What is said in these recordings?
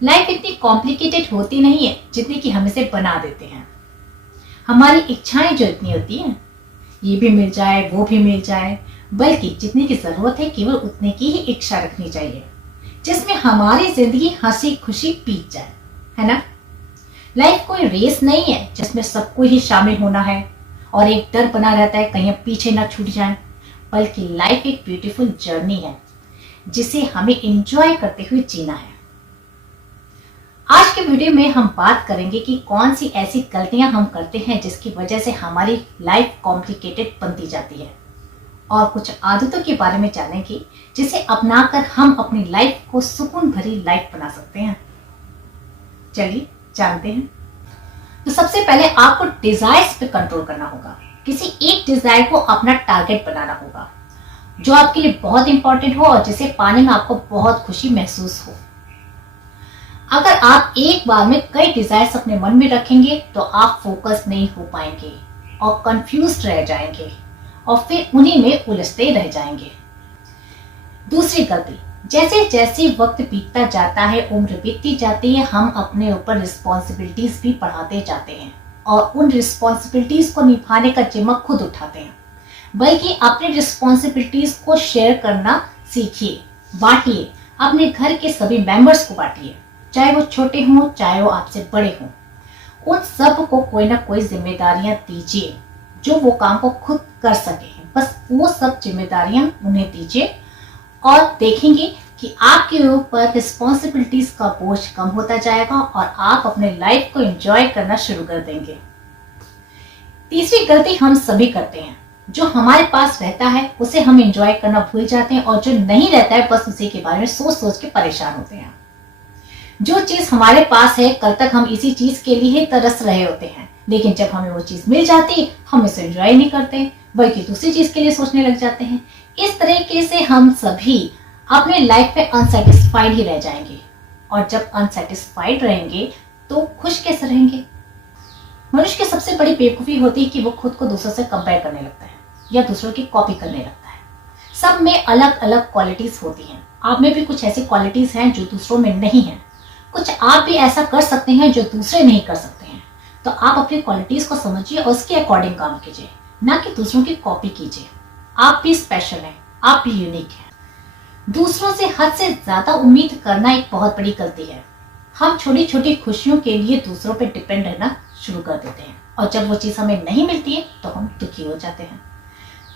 Life इतनी complicated होती नहीं है जितनी कि हम इसे बना देते हैं। हमारी इच्छाएं जो इतनी होती हैं, ये भी मिल जाए वो भी मिल जाए, बल्कि जितने की जरूरत है केवल उतने की ही इच्छा रखनी चाहिए जिसमें हमारी जिंदगी हंसी खुशी बीत जाए, है ना। लाइफ कोई रेस नहीं है जिसमें सबको ही शामिल होना है और एक डर बना रहता है कहीं पीछे ना छूट जाए, बल्कि लाइफ एक ब्यूटीफुल जर्नी है जिसे हमें एंजॉय करते हुए जीना है। आज के वीडियो में हम बात करेंगे कि कौन सी ऐसी गलतियां हम करते हैं जिसकी वजह से हमारी लाइफ कॉम्प्लिकेटेड बनती जाती है, और कुछ आदतों के बारे में जानेंगे जिसे अपनाकर हम अपनी लाइफ को सुकून भरी लाइफ बना सकते हैं। चलिए जानते हैं। तो सबसे पहले आपको डिजायर्स पे कंट्रोल करना होगा। किसी एक डिजायर को अपना टारगेट बनाना होगा जो आपके लिए बहुत इंपॉर्टेंट हो और जिसे पाने में आपको बहुत खुशी महसूस हो। अगर आप एक बार में कई डिजायर्स अपने मन में रखेंगे तो आप फोकस नहीं हो पाएंगे और कंफ्यूज रह जाएंगे और फिर उन्हीं में उलझते रह जाएंगे। दूसरी गलती, जैसे जैसे वक्त बीतता जाता है, उम्र बीतती जाती है, हम अपने ऊपर रिस्पॉन्सिबिलिटीज भी बढ़ाते जाते हैं और उन रिस्पॉन्सिबिलिटीज को निभाने का जिम्मा खुद उठाते हैं। बल्कि अपनी रिस्पॉन्सिबिलिटीज को शेयर करना सीखिए, बांटिए। अपने घर के सभी मेंबर्स को बांटिए, चाहे वो छोटे हों चाहे वो आपसे बड़े हों। उन सब को कोई ना कोई जिम्मेदारियां दीजिए जो वो काम को खुद कर सके। बस वो सब जिम्मेदारियां उन्हें दीजिए और देखेंगे कि आपके ऊपर रिस्पॉन्सिबिलिटीज का बोझ कम होता जाएगा और आप अपने लाइफ को एंजॉय करना शुरू कर देंगे। तीसरी गलती हम सभी करते हैं, जो हमारे पास रहता है उसे हम एंजॉय करना भूल जाते हैं और जो नहीं रहता है बस उसी के बारे में सोच सोच के परेशान होते हैं। जो चीज हमारे पास है, कल तक हम इसी चीज के लिए ही तरस रहे होते हैं, लेकिन जब हमें वो चीज मिल जाती हम इसे एंजॉय नहीं करते बल्कि दूसरी चीज के लिए सोचने लग जाते हैं। इस तरीके से हम सभी अपने लाइफ में अनसेटिस्फाइड ही रह जाएंगे, और जब अनसेटिस्फाइड रहेंगे तो खुश कैसे रहेंगे। मनुष्य की सबसे बड़ी बेवकूफी होती है कि वो खुद को दूसरों से कंपेयर करने लगता है या दूसरों की कॉपी करने लगता है। सब में अलग अलग क्वालिटीज होती हैं। आप में भी कुछ ऐसी क्वालिटीज हैं जो दूसरों में नहीं है। कुछ आप भी ऐसा कर सकते हैं जो दूसरे नहीं कर सकते हैं। तो आप अपनी क्वालिटीज को समझिए और उसके अकॉर्डिंग काम कीजिए, ना कि दूसरों की कॉपी कीजिए। आप भी स्पेशल हैं, आप भी यूनिक हैं। दूसरों से हद से ज्यादा उम्मीद करना एक बहुत बड़ी गलती है। हम छोटी छोटी खुशियों के लिए दूसरों पर डिपेंड रहना शुरू कर देते हैं और जब वो चीज हमें नहीं मिलती है तो हम दुखी हो जाते हैं।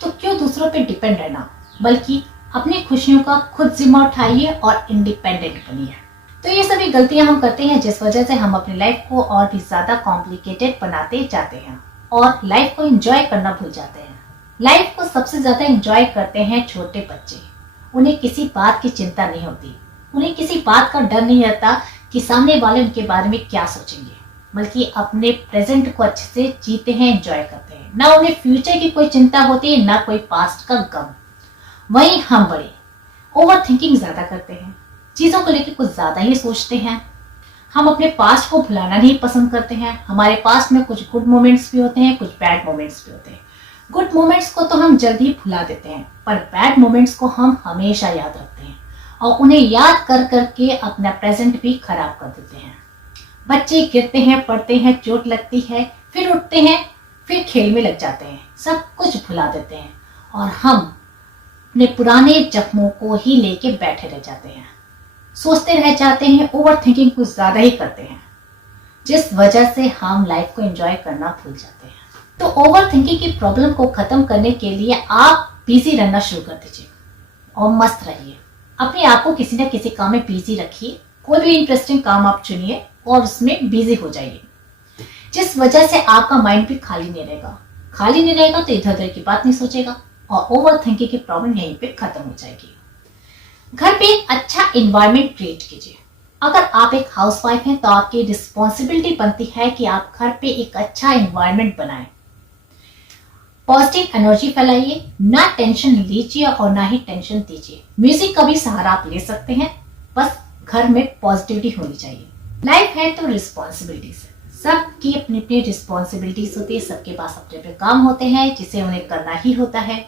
तो क्यों दूसरों पे डिपेंड रहना, बल्कि अपनी खुशियों का खुद जिम्मा उठाइए और इंडिपेंडेंट बनिए। तो ये सभी गलतियां हम करते हैं जिस वजह से हम अपनी लाइफ को और भी ज्यादा कॉम्प्लिकेटेड बनाते जाते हैं और लाइफ को एंजॉय करना भूल जाते हैं। लाइफ को सबसे ज्यादा एंजॉय करते हैं छोटे बच्चे। उन्हें किसी बात की चिंता नहीं होती, उन्हें किसी बात का डर नहीं रहता कि सामने वाले उनके बारे में क्या सोचेंगे, बल्कि अपने प्रेजेंट को अच्छे से जीते हैं, एंजॉय करते हैं। ना उन्हें फ्यूचर की कोई चिंता होती है, ना कोई पास्ट का गम। वहीं हम बड़े ओवर थिंकिंग ज्यादा करते हैं, चीजों को लेकर कुछ ज्यादा ही सोचते हैं। हम अपने पास्ट को भुलाना नहीं पसंद करते हैं। हमारे पास्ट में कुछ गुड मोमेंट्स भी होते हैं, कुछ बैड मोमेंट्स भी होते हैं। गुड मोमेंट्स को तो हम जल्दी भुला देते हैं, पर बैड मोमेंट्स को हम हमेशा याद रखते हैं और उन्हें याद कर करके अपना प्रेजेंट भी खराब कर देते हैं। बच्चे गिरते हैं, पड़ते हैं, चोट लगती है, फिर उठते हैं, फिर खेल में लग जाते हैं, सब कुछ भुला देते हैं और हम अपने पुराने जख्मों को ही लेके बैठे रह जाते हैं, सोचते रह जाते हैं, ओवर थिंकिंग कुछ ज्यादा ही करते हैं, जिस वजह से हम लाइफ को एंजॉय करना भूल जाते हैं। तो ओवर थिंकिंग की प्रॉब्लम को खत्म करने के लिए आप बिजी रहना शुरू कर दीजिए और मस्त रहिए। अपने आप को किसी न किसी काम में बिजी रखिए। कोई भी इंटरेस्टिंग काम आप चुनिए और उसमें बिजी हो जाइए, जिस वजह से आपका माइंड भी खाली नहीं रहेगा। खाली नहीं रहेगा तो इधर उधर की बात नहीं सोचेगा और ओवर थिंकिंग की प्रॉब्लम यहीं पे खत्म हो जाएगी। घर पे एक अच्छा एनवायरनमेंट क्रिएट कीजिए। अगर आप एक हाउसवाइफ हैं तो आपकी रिस्पॉन्सिबिलिटी बनती है कि आप घर पे एक अच्छा एनवायरनमेंट बनाएं। पॉजिटिव एनर्जी फैलाइए, ना टेंशन लीजिए और ना ही टेंशन दीजिए। म्यूजिक का भी सहारा आप ले सकते हैं, बस घर में पॉजिटिविटी होनी चाहिए। लाइफ है तो रिस्पॉन्सिबिलिटीज, सबकी अपनी अपनी रिस्पॉन्सिबिलिटीज होती है, सबके पास अपने अपने काम होते हैं जिसे उन्हें करना ही होता है।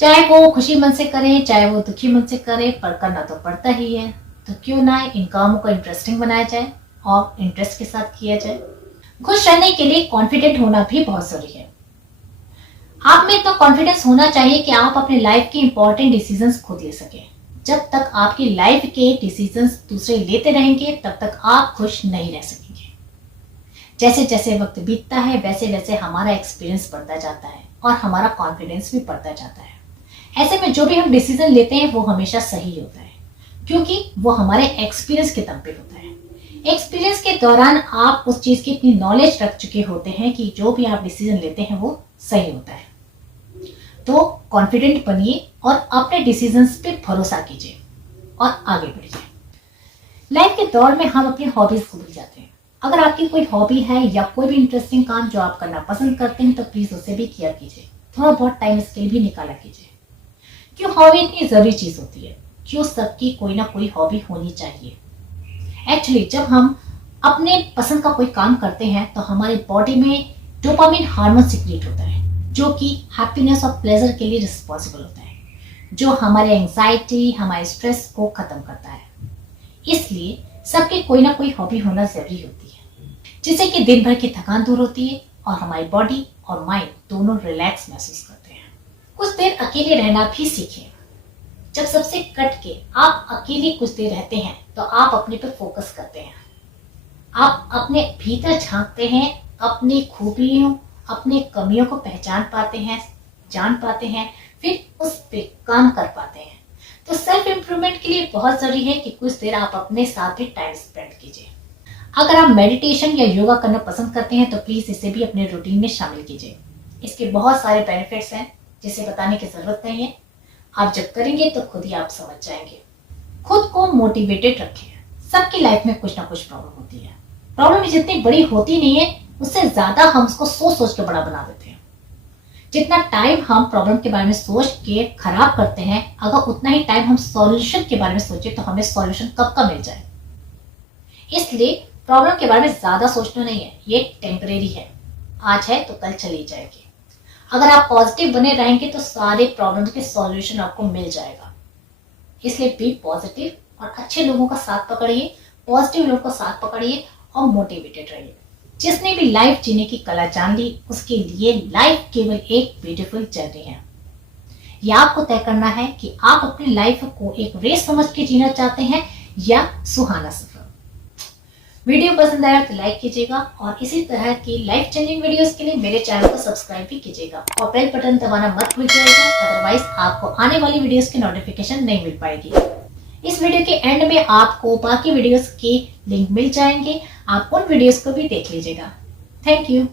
चाहे वो खुशी मन से करें चाहे वो दुखी मन से करें, पर करना तो पड़ता ही है। तो क्यों ना इन कामों को इंटरेस्टिंग बनाया जाए और इंटरेस्ट के साथ किया जाए। खुश रहने के लिए कॉन्फिडेंट होना भी बहुत जरूरी है। आप में इतना कॉन्फिडेंस होना चाहिए कि आप अपने लाइफ के इंपॉर्टेंट डिसीजंस खुद ले सकें। जब तक आपकी लाइफ के डिसीजंस दूसरे लेते रहेंगे तब तक आप खुश नहीं रह सकेंगे। जैसे जैसे वक्त बीतता है वैसे वैसे हमारा एक्सपीरियंस बढ़ता जाता है और हमारा कॉन्फिडेंस भी बढ़ता जाता है। ऐसे में जो भी हम डिसीजन लेते हैं वो हमेशा सही होता है, क्योंकि वो हमारे एक्सपीरियंस के दम पे होता है। एक्सपीरियंस के दौरान आप उस चीज की इतनी नॉलेज रख चुके होते हैं कि जो भी आप डिसीजन लेते हैं वो सही होता है। तो कॉन्फिडेंट बनिए और अपने डिसीजंस पे भरोसा कीजिए और आगे बढ़िए। लाइफ के दौर में हम अपनी हॉबीज को भूल जाते हैं। अगर आपकी कोई हॉबी है या कोई भी इंटरेस्टिंग काम जो आप करना पसंद करते हैं तो प्लीज उसे भी किया कीजिए। थोड़ा बहुत टाइम इसके लिए भी निकाला कीजिए। क्यों हॉबी इतनी जरूरी चीज होती है? क्यों सबकी कोई ना कोई हॉबी होनी चाहिए? एक्चुअली जब हम अपने पसंद का कोई काम करते हैं तो हमारी बॉडी में डोपामिन हार्मोन सीक्रेट होता है जो कि हैप्पीनेस और प्लेजर के लिए रिस्पॉन्सिबल होता है, जो हमारे एंजाइटी हमारे स्ट्रेस को खत्म करता है। इसलिए सबकी कोई ना कोई हॉबी होना जरूरी होती है, जिससे कि दिन भर की थकान दूर होती है और हमारी बॉडी और माइंड दोनों रिलैक्स महसूस करते हैं। कुछ देर अकेले रहना भी सीखें। जब सबसे कट के आप अकेले कुछ देर रहते हैं तो आप अपने पर फोकस करते हैं। आप अपने भीतर झांकते हैं, अपनी खूबियों अपने कमियों को पहचान पाते हैं, जान पाते हैं, फिर उस पे काम कर पाते हैं। तो सेल्फ इम्प्रूवमेंट के लिए बहुत जरूरी है कि कुछ देर आप अपने साथ भी टाइम स्पेंड कीजिए। अगर आप मेडिटेशन या योगा करना पसंद करते हैं तो प्लीज इसे भी अपने रूटीन में शामिल कीजिए। इसके बहुत सारे बेनिफिट्स हैं जिसे बताने की जरूरत नहीं है। आप जब करेंगे तो खुद ही आप समझ जाएंगे। खुद को मोटिवेटेड रखें। सबकी लाइफ में कुछ ना कुछ प्रॉब्लम होती है। प्रॉब्लम जितनी बड़ी होती नहीं है उससे ज्यादा हम उसको सोच सोच के बड़ा बना देते हैं। जितना टाइम हम प्रॉब्लम के बारे में सोच के खराब करते हैं, अगर उतना ही टाइम हम सॉल्यूशन के बारे में सोचे तो हमें सॉल्यूशन कब का मिल जाए। इसलिए प्रॉब्लम के बारे में ज्यादा सोचना नहीं है, ये टेम्परेरी है, आज है तो कल चली जाएगी। अगर आप पॉजिटिव बने रहेंगे तो सारे प्रॉब्लम्स के सॉल्यूशन आपको मिल जाएगा। इसलिए बी पॉजिटिव और अच्छे लोगों का साथ पकड़िए, पॉजिटिव लोगों का साथ पकड़िए और मोटिवेटेड रहिए। जिसने भी लाइफ जीने की कला जान ली उसके लिए लाइफ केवल एक ब्यूटीफुल जर्नी है। यह आपको तय करना है कि आप अपनी लाइफ को एक रेस समझ के जीना चाहते हैं या सुहाना सफर। वीडियो पसंद आया तो लाइक कीजिएगा और इसी तरह की लाइफ चेंजिंग वीडियोस के लिए मेरे चैनल को सब्सक्राइब भी कीजिएगा और बेल बटन दबाना मत भूलिएगा, अदरवाइज आपको आने वाली वीडियोस की नोटिफिकेशन नहीं मिल पाएगी। इस वीडियो के एंड में आपको बाकी वीडियोस के लिंक मिल जाएंगे, आप उन वीडियोस को भी देख लीजिएगा। Thank you.